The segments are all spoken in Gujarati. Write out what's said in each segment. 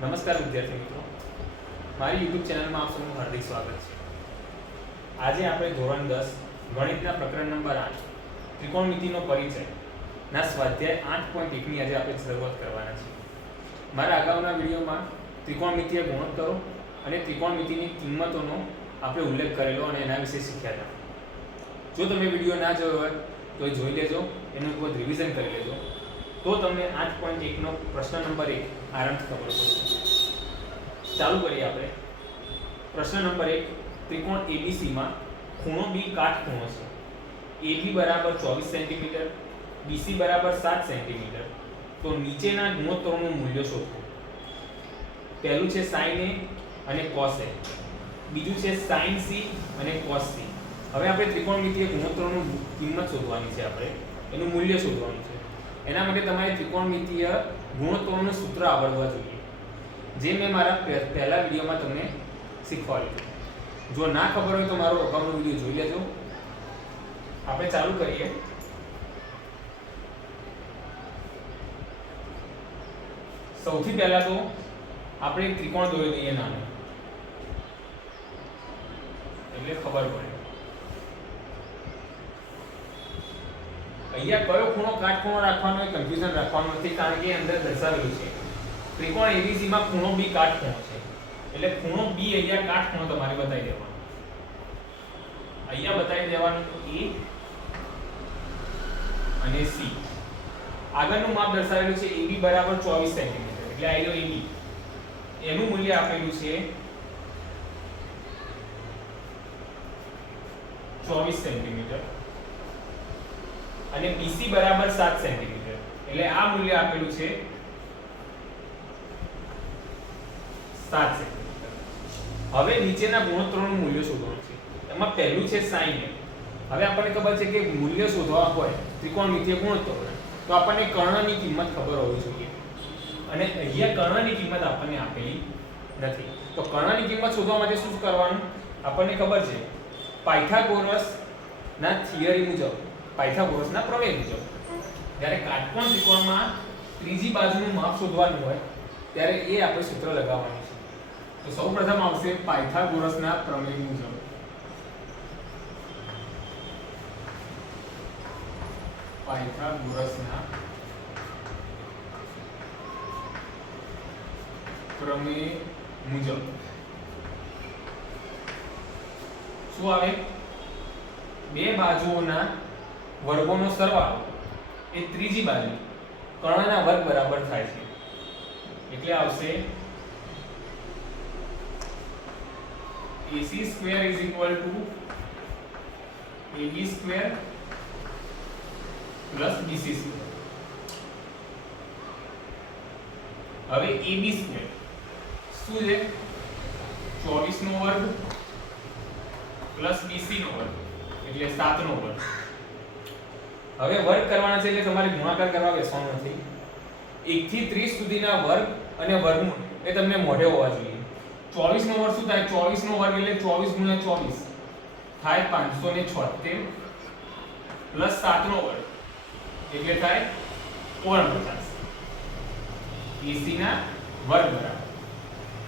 નમસ્કાર વિદ્યાર્થી મિત્રો. મારી યુટ્યુબ ચેનલમાં આપ સૌનું હાર્દિક સ્વાગત છે. આજે આપણે ધોરણ દસ ગણિતના પ્રકરણ નંબર આઠ ત્રિકોણમિતિનો પરિચય ના સ્વાધ્યાય આઠ પોઈન્ટ એકની આજે આપણે શરૂઆત કરવાના છે મારા અગાઉના વિડીયોમાં ત્રિકોણમિતિય ગુણોત્તરો અને ત્રિકોણમિતિની કિંમતોનો આપણે ઉલ્લેખ કરેલો અને એના વિશે શીખ્યા હતા. જો તમે વીડિયો ના જોયો હોય તો એ જોઈ લેજો, એનું ખૂબ રિવિઝન કરી લેજો. તો તમને આઠ પોઈન્ટ એકનો પ્રશ્ન નંબર એક આરામથી ખબર પડશે. ચાલુ કરીએ આપણે. પ્રશ્ન નંબર એક, ત્રિકોણ એબીસીમાં ખૂણો બી કાટખૂણો છે. એબી બરાબર ચોવીસ સેન્ટીમીટર બીસી બરાબર સાત સેન્ટીમીટર. તો નીચેના ગુણોત્તરોનું મૂલ્ય શોધો. પહેલું છે સાઇન એ અને કોસ એ બીજું છે સાઇન સી અને કોસ સી હવે આપણે ત્રિકોણમિતિય ગુણોત્તરોનું કિંમત શોધવાની છે આપણે. એનું મૂલ્ય શોધવાનું છે. એના માટે તમારે ત્રિકોણમિતીય ગુણોત્તરનું સૂત્ર આવડવા જોઈએ. જે મેં મારા પહે- પહેલા વિડીયોમાં તમને શીખવાડ્યું જો ના ખબર હોય તો મારો અગાઉનો વીડિયો જોઈ લેજો. આપણે ચાલુ કરીએ. સૌથી પહેલા તો આપણે એક ત્રિકોણ દોરી દઈએ નાનો. એટલે ખબર પડે. અહીંયા કયો ખૂણો કાટખૂણો રાખવાનો એ કન્ફ્યુઝન રાખવાનું નથી, કારણ કે અંદર દર્શાવેલું છે. ત્રિકોણ ABC માં ખૂણો B કાટખૂણો છે. એટલે ખૂણો B અહીંયા કાટખૂણો તમારે બતાવી દેવાનો. અહીંયા બતાવી દેવાનું A અને C. આગળનું માપ દર્શાવેલું છે AB બરાબર 24 સેન્ટીમીટર. એટલે આ રહ્યો AB એનું મૂલ્ય આપેલું છે 24 સેન્ટીમીટર. અને BC બરાબર 7 સેન્ટીમીટર. એટલે આ મૂલ્ય આપેલું છે 7 સેન્ટીમીટર. હવે નીચેના ગુણોત્તરોનું મૂલ્ય શોધવાનું છે. એમાં પહેલું છે sin હવે આપણને ખબર છે કે મૂલ્ય શોધવા હોય ત્રિકોણમિતિય ગુણોત્તરો તો આપણને કર્ણની કિંમત ખબર હોવી જોઈએ. અને અહીંયા કર્ણની કિંમત આપણને આપેલી નથી. તો કર્ણની કિંમત શોધવા માટે શું કરવાનું? આપણને ખબર છે પાયથાગોરસ ના થિયરી મુજબ પાયથાગોરસના પ્રમેય મુજબ. જ્યારે કાટકોણ ત્રિકોણમાં ત્રીજી બાજુનું માપ શોધવાનું હોય, ત્યારે એ આપણે સૂત્ર લગાવવાનું છે. તો સૌપ્રથમ આવશે પાયથાગોરસના પ્રમેય મુજબ. પાયથાગોરસના પ્રમેય મુજબ. શું આવે? બે બાજુઓના વર્ગોનો સરવાળો એ ત્રીજી બાજુ કર્ણના વર્ગ બરાબર થાય છે. એટલે આવશે AC square is equal to AB square plus BC square હવે AB square શું છે? 24 નો વર્ગ પ્લસ BC નો વર્ગ, એટલે 7 નો વર્ગ. હવે વર્ગ કરવાના છે એટલે તમારે ગુણાકાર કરવા બેસવાનું નથી. 1 થી 30 સુધીના વર્ગ અને વર્ગમૂળ એ તમને મોઢે હોવા જોઈએ. 24 નો વર્ગ શું થાય? 24 નો વર્ગ એટલે 24 ગુણ્યા 24 થાય 576 પ્લસ 7 નો વર્ગ એટલે થાય 49 AC ના વર્ગ બરાબર.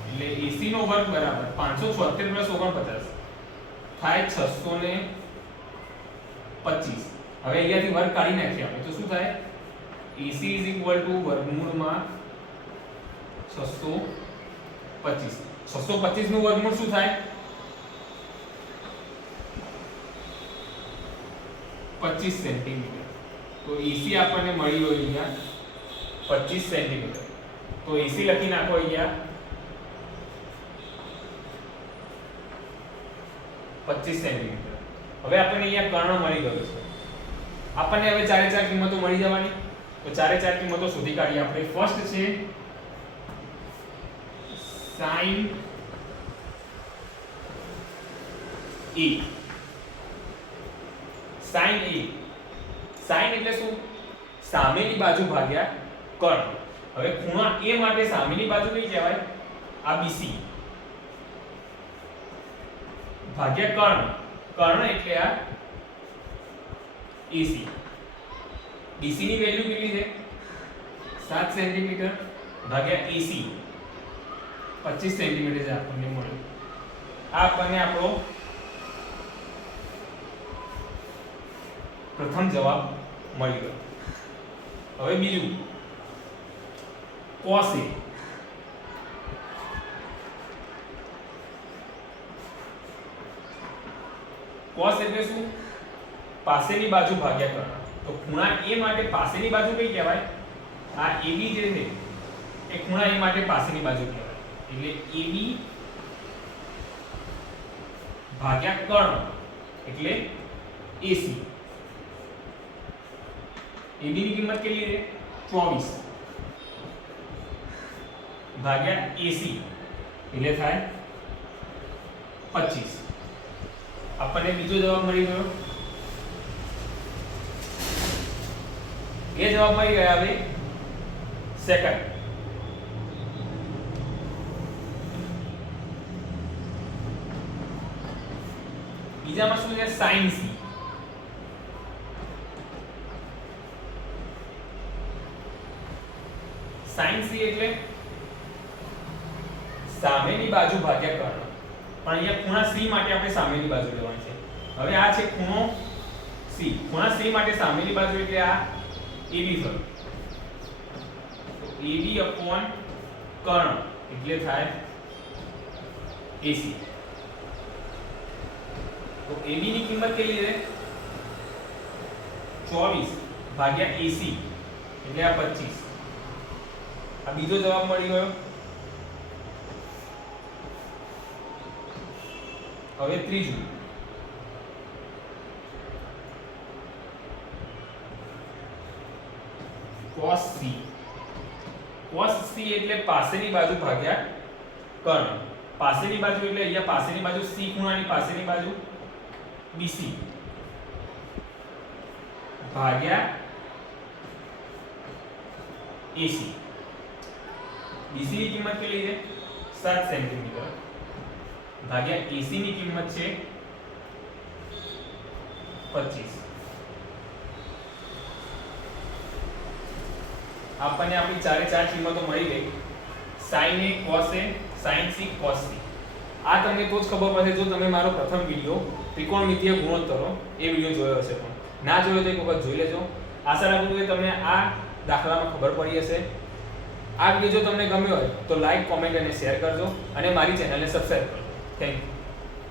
એટલે AC નો વર્ગ બરાબર 576 પ્લસ 49 થાય 625 હવે અહીંયાથી વર્ગ કાઢી નાખીએ આપણે. તો શું થાય? AC is equal to વર્ગમૂળમાં 625 625 નું વર્ગમૂળ શું થાય? 25 સેન્ટીમીટર. તો AC આપણને મળી હોય અહીંયા 25 સેન્ટીમીટર. તો AC લખી નાખો અહીંયા 25 સેન્ટીમીટર. હવે આપણને અહીંયા કર્ણ મળી ગયો છે. આપણને હવે ચારે ચાર કિંમતો મળી જવાની. તો ચારે ચાર કિંમતો શોધી કાઢીએ. આપણે ફર્સ્ટ છે sin e. sin e. sin એટલે શું? સામેની બાજુ ભાગ્યા કર્ણ. હવે ખૂણા a માટે સામેની બાજુ કઈ કહેવાય? આ BC ભાગ્યા કર્ણ. કર્ણ એટલે આ AC. BC ની વેલ્યુ કેટલી છે? સાત સેન્ટીમીટર ભાગ્યા એસી પચીસ સેન્ટીમીટર જે આપણને મળ્યું આ આપણને આપણો પ્રથમ જવાબ મળી ગયો. હવે બીજું. cos A. cos એટલે શું? પાસેની બાજુ ભાગ્યા કર્ણ તો ખૂણા A માટે પાસેની બાજુ કઈ કહેવાય? આ AB જે છે, એ ખૂણા A માટે પાસેની બાજુ કહેવાય. એટલે AB ભાગ્યા કર્ણ એટલે AC AB ની કિંમત કેટલી છે? 24 ભાગ્યા AC એટલે થાય 25 આપણને બીજો જવાબ મળી ગયો. એ જવાબ મળી ગયા હવે સેકન્ડ બીજામાં શું છે? Sin સી એટલે સામેની બાજુ ભાગ્યા કર્ણ. પણ અહીંયા ખૂણા સી માટે આપણે સામેની બાજુ લેવાની છે. હવે આ છે ખૂણો સી ખૂણા સી માટે સામેની બાજુ એટલે આ AB થયું તો AB અપોન કર્ણ એટલે થાય AC તો AB ની કિંમત કેટલી છે 24 ભાગ્યા AC એટલે આ 25 આ બીજો જવાબ મળી ગયો હવે ત્રીજું. Cos c. cos c એટલે પાસેની બાજુ ભાગ્યા કર્ણ. પાસેની બાજુ એટલે અહીંયા પાસેની બાજુ c ખૂણાની પાસેની બાજુ BC. ભાગ્યા AC. BC ની કિંમત કેટલી છે? 7 સેન્ટીમીટર ભાગ્યા AC ની કિંમત છે 25 આપણને આપણી ચારે ચાર કિંમતો મળી ગઈ. Sin a cos a sin c cos c. આ તમને તો જ ખબર પડશે જો તમે મારો પ્રથમ વિડિયો ત્રિકોણમિતીય ગુણોત્તરો એ વિડિયો જોયો હશે પણ. ના જોયો તો એક વખત જોઈ લેજો. આશા રાખું કે તમને આ દાખલામાં ખબર પડી હશે. આ વિડિયો જો તમને ગમ્યો હોય તો લાઈક કોમેન્ટ અને શેર કરજો અને મારી ચેનલને સબસ્ક્રાઈબ કરજો. Thank you